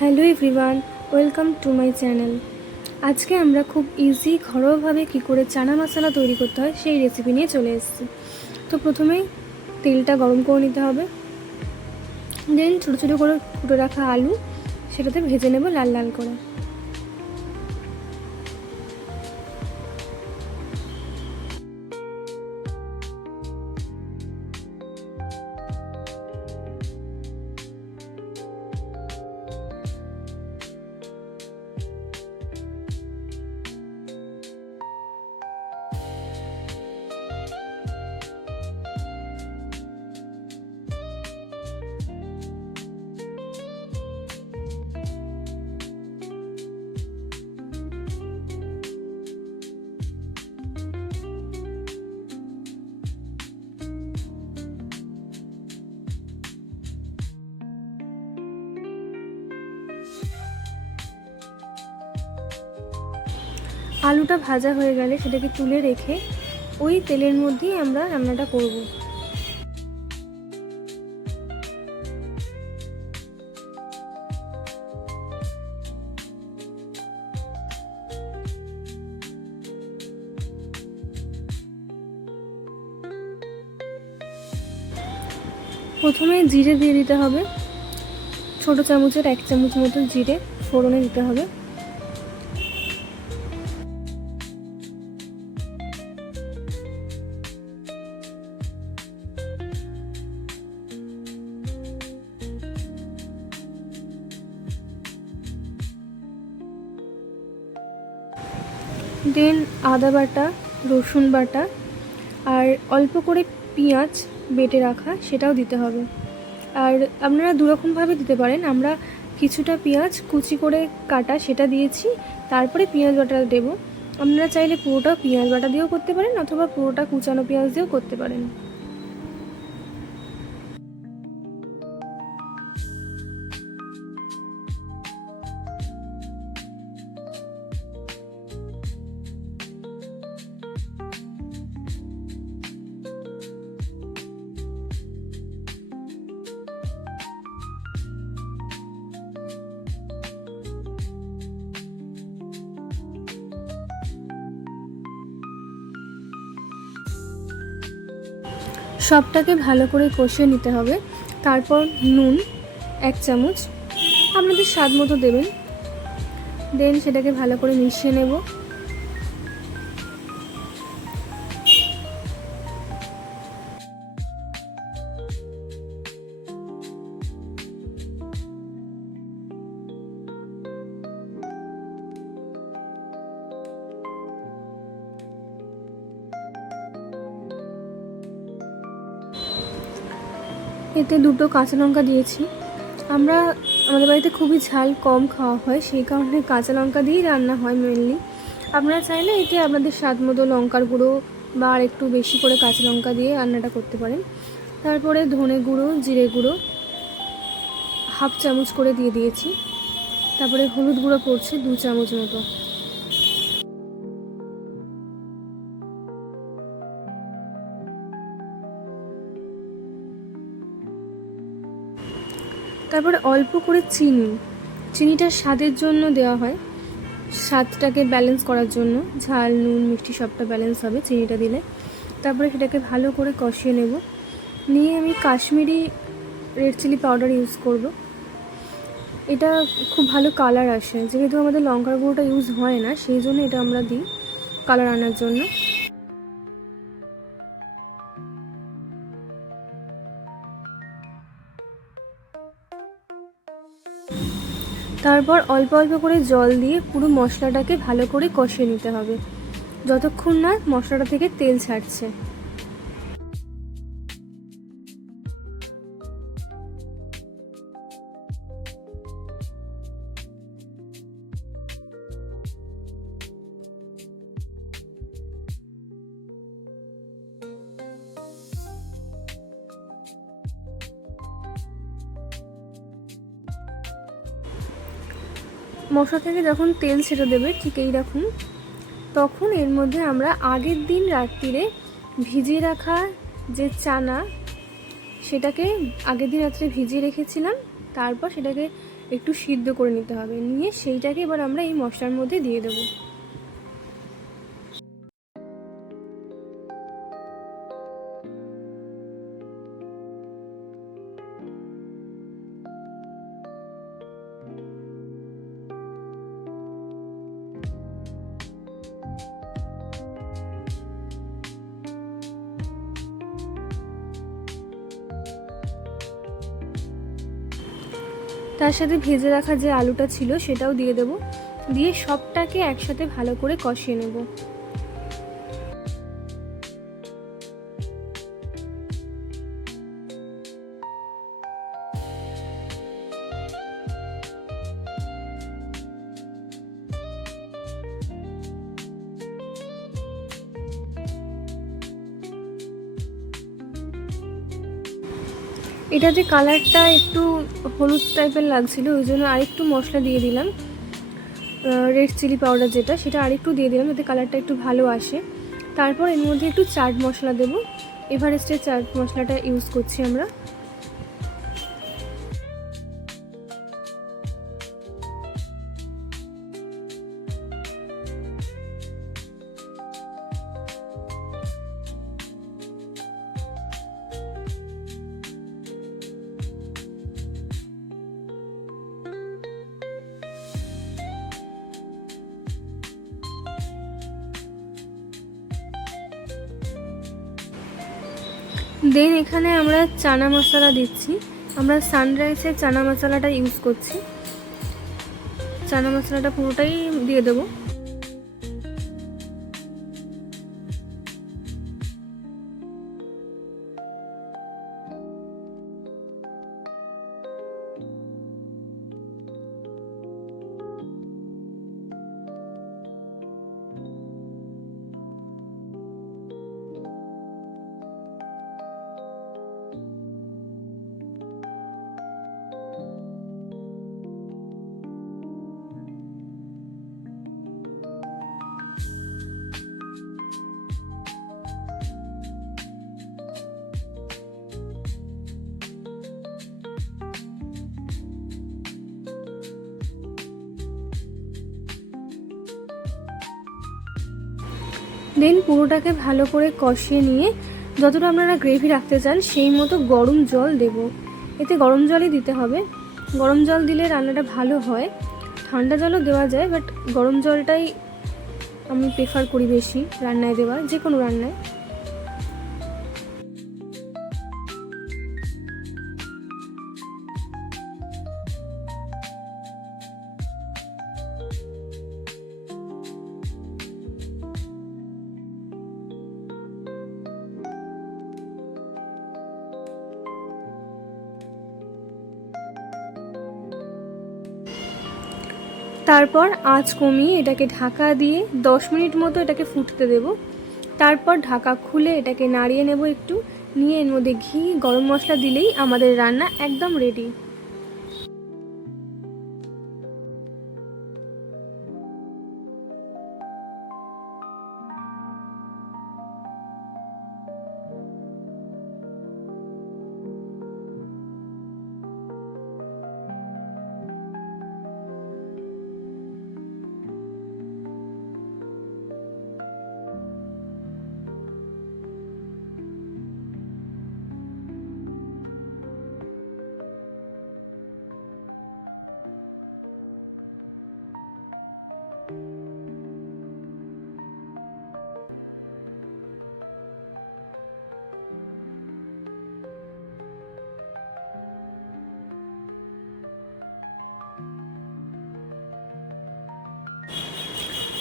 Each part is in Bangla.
Hello everyone, welcome to my channel. আজকে আমরা খুব ইজি ঘরোয়াভাবে কী করে চানা মশলা তৈরি করতে হয় সেই রেসিপি নিয়ে চলে এসেছি। তো প্রথমেই তেলটা গরম করে নিতে হবে, দেন ছোটো ছোটো করে কুটে রাখা আলু সেটাতে ভেজে নেব লাল লাল করে। আলুটা ভাজা হয়ে গেলে সেটাকে তুলে রেখে ওই তেলের মধ্যেই আমরা রান্নাটা করব। প্রথমে জিরে দিয়ে দিতে হবে, ছোটো চামচের 1 চামচ মতো জিরে ফোড়নে দিতে হবে। দেন আদা বাটা, রসুন বাটা আর অল্প করে পেঁয়াজ বেটে রাখা সেটাও দিতে হবে। আর আপনারা দুরকমভাবে দিতে পারেন, আমরা কিছুটা পেঁয়াজ কুচি করে কাটা সেটা দিয়েছি, তারপরে পেঁয়াজ বাটা দেবো। আপনারা চাইলে পুরোটা পেঁয়াজ বাটা দিয়েও করতে পারেন অথবা পুরোটা কুচানো পেঁয়াজ দিয়েও করতে পারেন। সবটাকে ভালো করে কষিয়ে নিতে হবে। তারপর নুন 1 চামচ আপনাদের স্বাদ মতো দেবেন। দেন সেটাকে ভালো করে মিশিয়ে নেব। এতে 2টো কাঁচা লঙ্কা দিয়েছি। আমাদের বাড়িতে খুবই ঝাল কম খাওয়া হয়, সেই কারণে কাঁচা লঙ্কা দিয়েই রান্না হয় মেনলি। আপনারা চাইলে এতে আপনাদের স্বাদ মতো লঙ্কার গুঁড়ো বা আর একটু বেশি করে কাঁচা লঙ্কা দিয়ে রান্নাটা করতে পারেন। তারপরে ধনে গুঁড়ো, জিরে গুঁড়ো 1/2 চামচ করে দিয়ে দিয়েছি। তারপরে হলুদ গুঁড়ো পড়ছে 2 চামচ মতো। তারপরে অল্প করে চিনিটা স্বাদের জন্য দেওয়া হয়, স্বাদটাকে ব্যালেন্স করার জন্য। ঝাল নুন মিষ্টি সবটা ব্যালেন্স হবে চিনিটা দিলে। তারপরে সেটাকে ভালো করে কষিয়ে নেব। নিয়ে আমি Kashmiri red chilli powder use করব। এটা খুব ভালো কালার আসে, যেহেতু আমাদের লঙ্কার গুঁড়োটা ইউজ হয় না সেই জন্য এটা আমরা দিই কালার আনার জন্য। তারপর অল্প অল্প করে জল দিয়ে পুরো মশলাটাকে ভালো করে কষিয়ে নিতে হবে যতক্ষণ না মশলাটা থেকে তেল ছাড়ছে। মশলা থেকে যখন তেল ছেড়ে দেবে ঠিক এইরকম, তখন এর মধ্যে আমরা আগের দিন রাত্রিরে ভিজিয়ে রাখা যে চানা সেটাকে আগের দিন রাত্রে ভিজিয়ে রেখেছিলাম, তারপর সেটাকে একটু সিদ্ধ করে নিতে হবে। নিয়ে সেইটাকে এবার আমরা এই মশলার মধ্যে দিয়ে দেবো। তার সাথে ভেজে রাখা যে আলুটা ছিল সেটাও দিয়ে দেব। দিয়ে সবটাকে একসাথে ভালো করে কষিয়ে নেব। এটাতে কালারটা একটু হলুদ টাইপের লাগছিল, ওই জন্য আরেকটু মশলা দিয়ে দিলাম, রেড চিলি পাউডার যেটা, সেটা আরেকটু দিয়ে দিলাম যাতে কালারটা একটু ভালো আসে। তারপর এর মধ্যে একটু চাট মশলা দেবো, এভারেস্টের চাট মশলাটা ইউজ করছি আমরা। দেন এখানে আমরা চানা মশলা দিচ্ছি, আমরা সানরাইসের চানা মশলাটা ইউজ করছি। চানা মশলাটা পুরোটাই দিয়ে দেবো। দেন পুরোটাকে ভালো করে কষিয়ে নিয়ে যতটা আপনারা গ্রেভি রাখতে চান সেই মতো গরম জল দেব। এতে গরম জলই দিতে হবে, গরম জল দিলে রান্নাটা ভালো হয়। ঠান্ডা জলও দেওয়া যায়, বাট গরম জলটাই আমি প্রেফার করি বেশি রান্নায় দেওয়া, যে কোনো রান্নায়। তারপর আঁচ কমিয়ে এটাকে ঢাকা দিয়ে 10 মিনিট মতো এটাকে ফুটতে দেব। তারপর ঢাকা খুলে এটাকে নাড়িয়ে নেব একটু, নিয়ে এর মধ্যে ঘি, গরম মশলা দিলেই আমাদের রান্না একদম রেডি।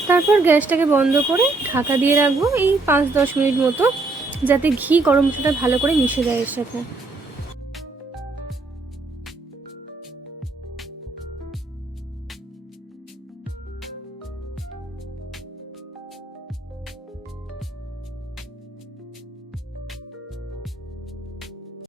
তারপর গ্যাসটাকে বন্ধ করে ঢাকা দিয়ে রাখবো এই 5-10 মিনিট মতো, যাতে ঘি গরম মশলাটা ভালো করে মিশে যায় এর সাথে।